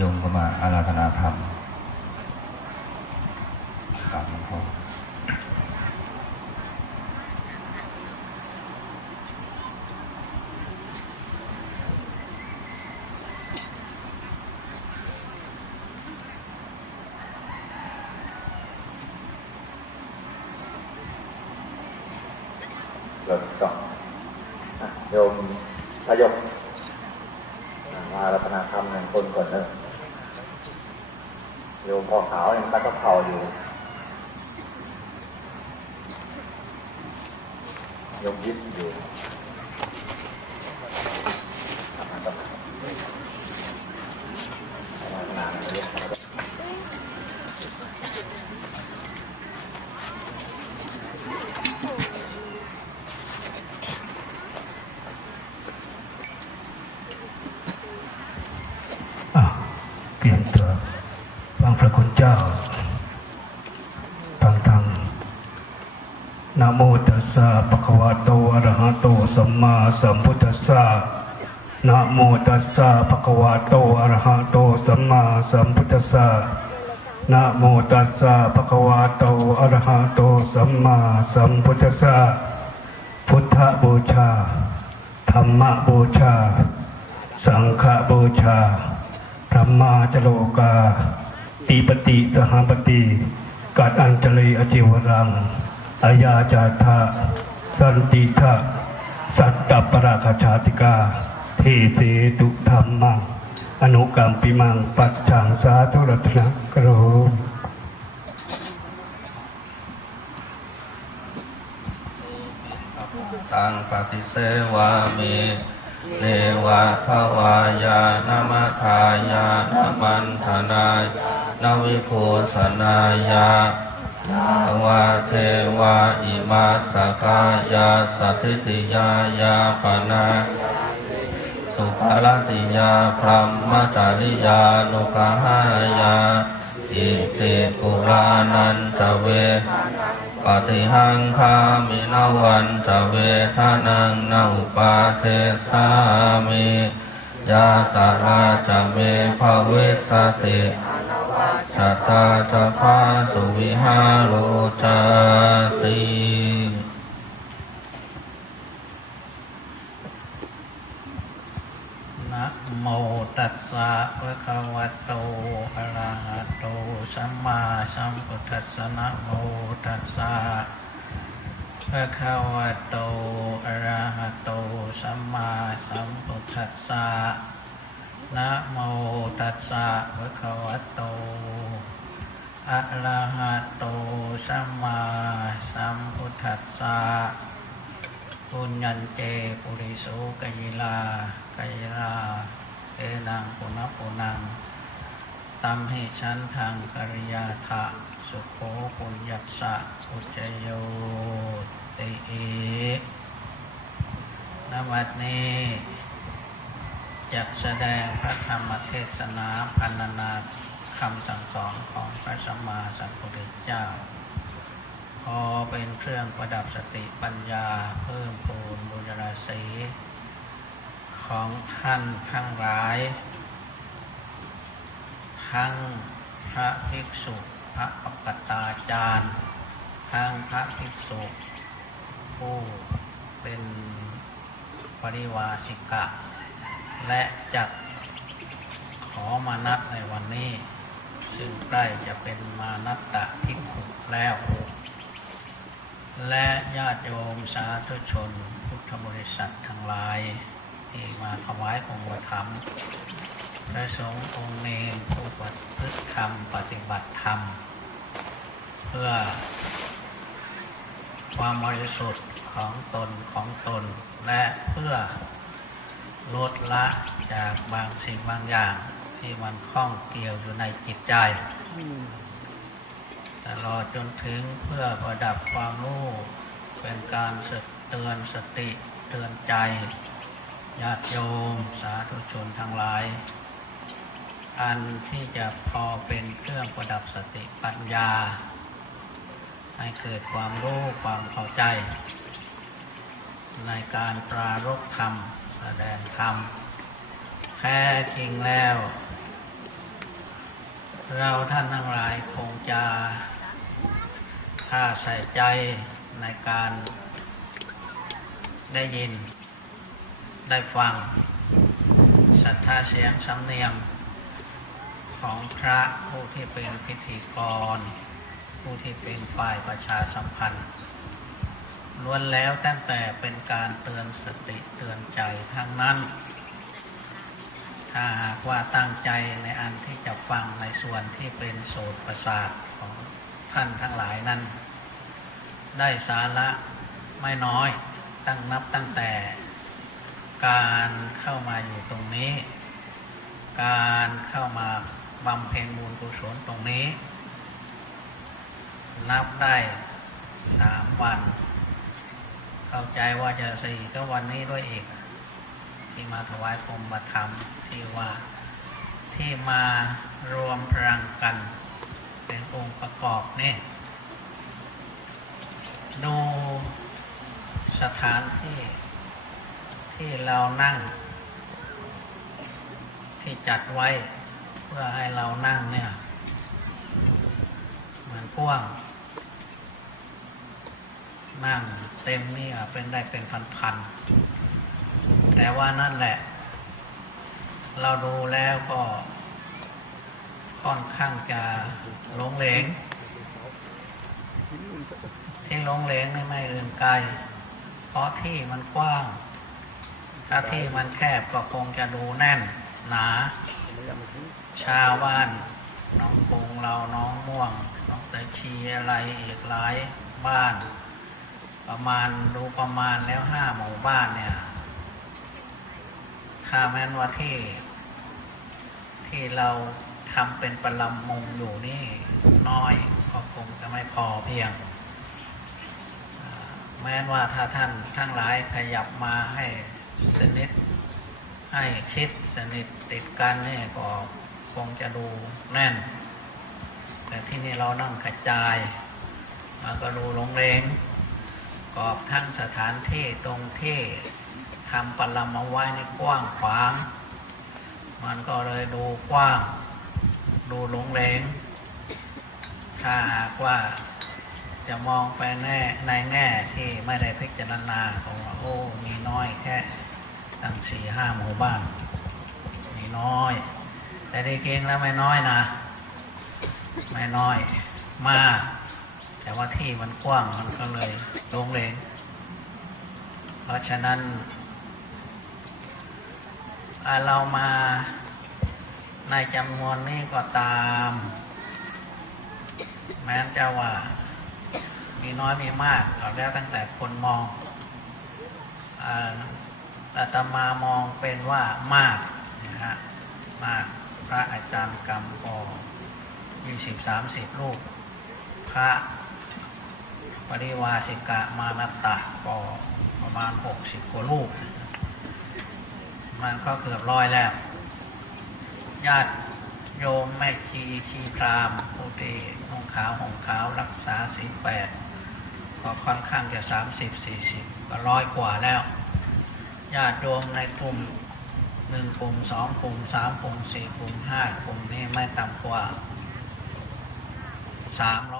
ยมก็มาอาราธนาธรรมกราบหลวงพ่อเริ่มสองอะโยมพยกอะมารัตนาธรรมหนึ่งคนก่อนเนอะ โยมพอขาวยังคัดกะเพราอยู่โยมยิบอยู่อะมากับรัตนาหน่อยโยมมากับ อะเปลี่ยนตัวฟังพระคุณเจ้าฟังทาง นะโมตัสสะภะคะวะโตอะระหะโตสัมมาสัมพุทธัสสะนะโมตัสสะภะคะวะโตอะระหะโตสัมมาสัมพุทธัสสะนะโมตัสสะภะคะวะโตอะระหะโตสัมมาสัมพุทธัสสะพุทธบูชา ธรรมบูชา สังฆบูชาธรรมาจโลกา ติปติสหปติกัดอัญจลีอจิวรัง อายาจาทะสันติทะสัตตปราคาชาติกา เทเสตุธรรมัง อนุกรรมปิมัง ปัจฉังสาธุรัตนะกรมตังปฏิเสวามิเนวะภวายานามทายานมันธนายนวิโคสนายายา วาเทวาอิมาสกายาสัตถิติยายาปนาสุภลติยาพรหมจาริยานุกหายาอิติปุรานันจเวปฏิหังคามินาวันจะเวทานังนาอุปาเทสามิยาตาราจเมภาเวสติ ชัตตาจะพาสุวิหาโรจาตินะโมตัสสะภะคะวะโตอะระหะโตสัมมาสัมพุทธัสสะนะโมตัสสะภะคะวะโตอะระหะโต สัมมาสัมพุทธัสสะ นะโมตัสสะภะคะวะโต อะระหะโต สัมมาสัมพุทธัสสะปุญญเจปุริโสกยิลากยิลาเอนังปุณะปุนังตัมหิชันทางกริยาทะสุโขปุญญัสสะอุจโยติเอณวัดนี้ จะแสดงพระธรรมเทศนาพันนาคำสั่งสอนของพระสัมมาสัมพุทธเจ้า พอเป็นเครื่องประดับสติปัญญาเพิ่มพูนบุญราศีของท่านทั้งหลาย ทั้งพระภิกษุพระปกตาจารย์ทั้งพระภิกษุผู้เป็นปริวาสิกะ และจักขอมานับในวันนี้ ซึ่งใกล้จะเป็นมานัตตะทิกขุแล้ว และญาติโยมสาธุชน พุทธบริษัททั้งหลาย ที่มาถวายองค์ธรรมพระสงฆ์องค์เนรผู้ปฏิบัติธรรมปฏิบัติธรรม เพื่อความบริสุทธิ์ของตนของตนและเพื่อ ลดละจากบางสิ่งบางอย่าง ที่มันข้องเกี่ยวอยู่ในจิตใจ ตลอดจนถึงเพื่อประดับความรู้เป็นการสเตือนสติเตือนใจญาติโยมสาธุชนทั้งหลาย อันที่จะพอเป็นเครื่องประดับสติปัญญา ให้เกิดความรู้ความเข้าใจ ในการปรารบธรรม แสดงธรรมแท้จริงแล้ว เราท่านทั้งหลายคงจะถ้าใส่ใจในการได้ยิน ได้ฟังศรัทธาเสียงสำเนียง ของพระผู้ที่เป็นพิธีกร ผู้ที่เป็นฝ่ายประชาสัมพันธ์ ล้วนแล้วตั้งแต่เป็นการเตือนสติเตือนใจทั้งนั้น ถ้าหากว่าตั้งใจในอันที่จะฟังในส่วนที่เป็นโสตประสาทของท่านทั้งหลายนั้น ได้สาระไม่น้อยตั้งนับตั้งแต่ การเข้ามาอยู่ตรงนี้ การเข้ามาบำเพ็ญบุญกุศลตรงนี้ นับได้สามวัน เข้าใจว่าจะสี่ก็วันนี้ด้วยเอีกที่มาถวายกรมธรรมที่ว่าที่มารวมพลังกัน เป็นองค์ประกอบนี่ดูสถานที่ที่เรานั่ง ที่จัดไว้ เพื่อให้เรานั่งเนี่ย เหมือนกว้าง นั่งเต็มนี่เป็นได้เป็นพันๆแต่ว่านั่นแหละ เราดูแล้วก็ค่อนข้างจะหลงเหลงที่หลงเหลงนี่ไม่เอื่นไกล เพราะที่มันกว้าง ถ้าที่มันแคบก็คงจะดูแน่น หนา ชาวบ้านน้องปงเราน้องม่วง น้องตะชีอะไรอีกหลายบ้าน ประมาณดูประมาณแล้วห้าหมู่บ้านเนี่ยถ้าแม้นว่าที่ ที่เราทำเป็นประลำมงอยู่นี่น้อยก็คงจะไม่พอเพียง แม้นว่าถ้าท่านทั้งหลายขยับมาให้สนิทให้คิดสนิทติดกันนี่ก็คงจะดูแน่น แต่ที่นี่เรานั่งกระจายมันก็ดูหลงเลง กอบทั้งสถานที่ตรงที่ทำปรลำเอาไว้ในกว้างขวาง มันก็เลยดูกว้าง ดูหลงเหลง ถ้าหากว่าจะมองไปแน่ในแง่ที่ไม่ได้พิจารณาของว่าโอ้มีน้อยแค่ตั้งสี่ห้าหมู่บ้านมีน้อย แต่ที่จริงแล้วไม่น้อยนะ ไม่น้อยมาก แต่ว่าที่มันกว้างมันก็เลยลงเลงเพราะฉะนั้นเรามาในจำนวนนี้ก็ตาม แม้จะว่ามีน้อยมีมากก็แล้วตั้งแต่คนมองอาอาตมามองเป็นว่ามากนะฮะมากพระอาจารย์กรรมก็ยี่สิบสามสิบรูปพระ ปริวาสิกะมานัตตะก็ประมาณหกสิบกว่ารูปมันก็เกือบร้อยแล้ว ญาติโยมแม่ชีชีพรามผู้ที่นุ่งขาวห่มขาวรักษาศีแปดก็ค่อนข้างจะสามสิบสี่สิบก็ร้อยกว่าแล้ว ญาติโยมในกลุ่มหนึ่งกลุ่มสองกลุ่มสามกลุ่มสี่กลุ่มห้ากลุ่มนี้ไม่ต่ำกว่าสามร้อย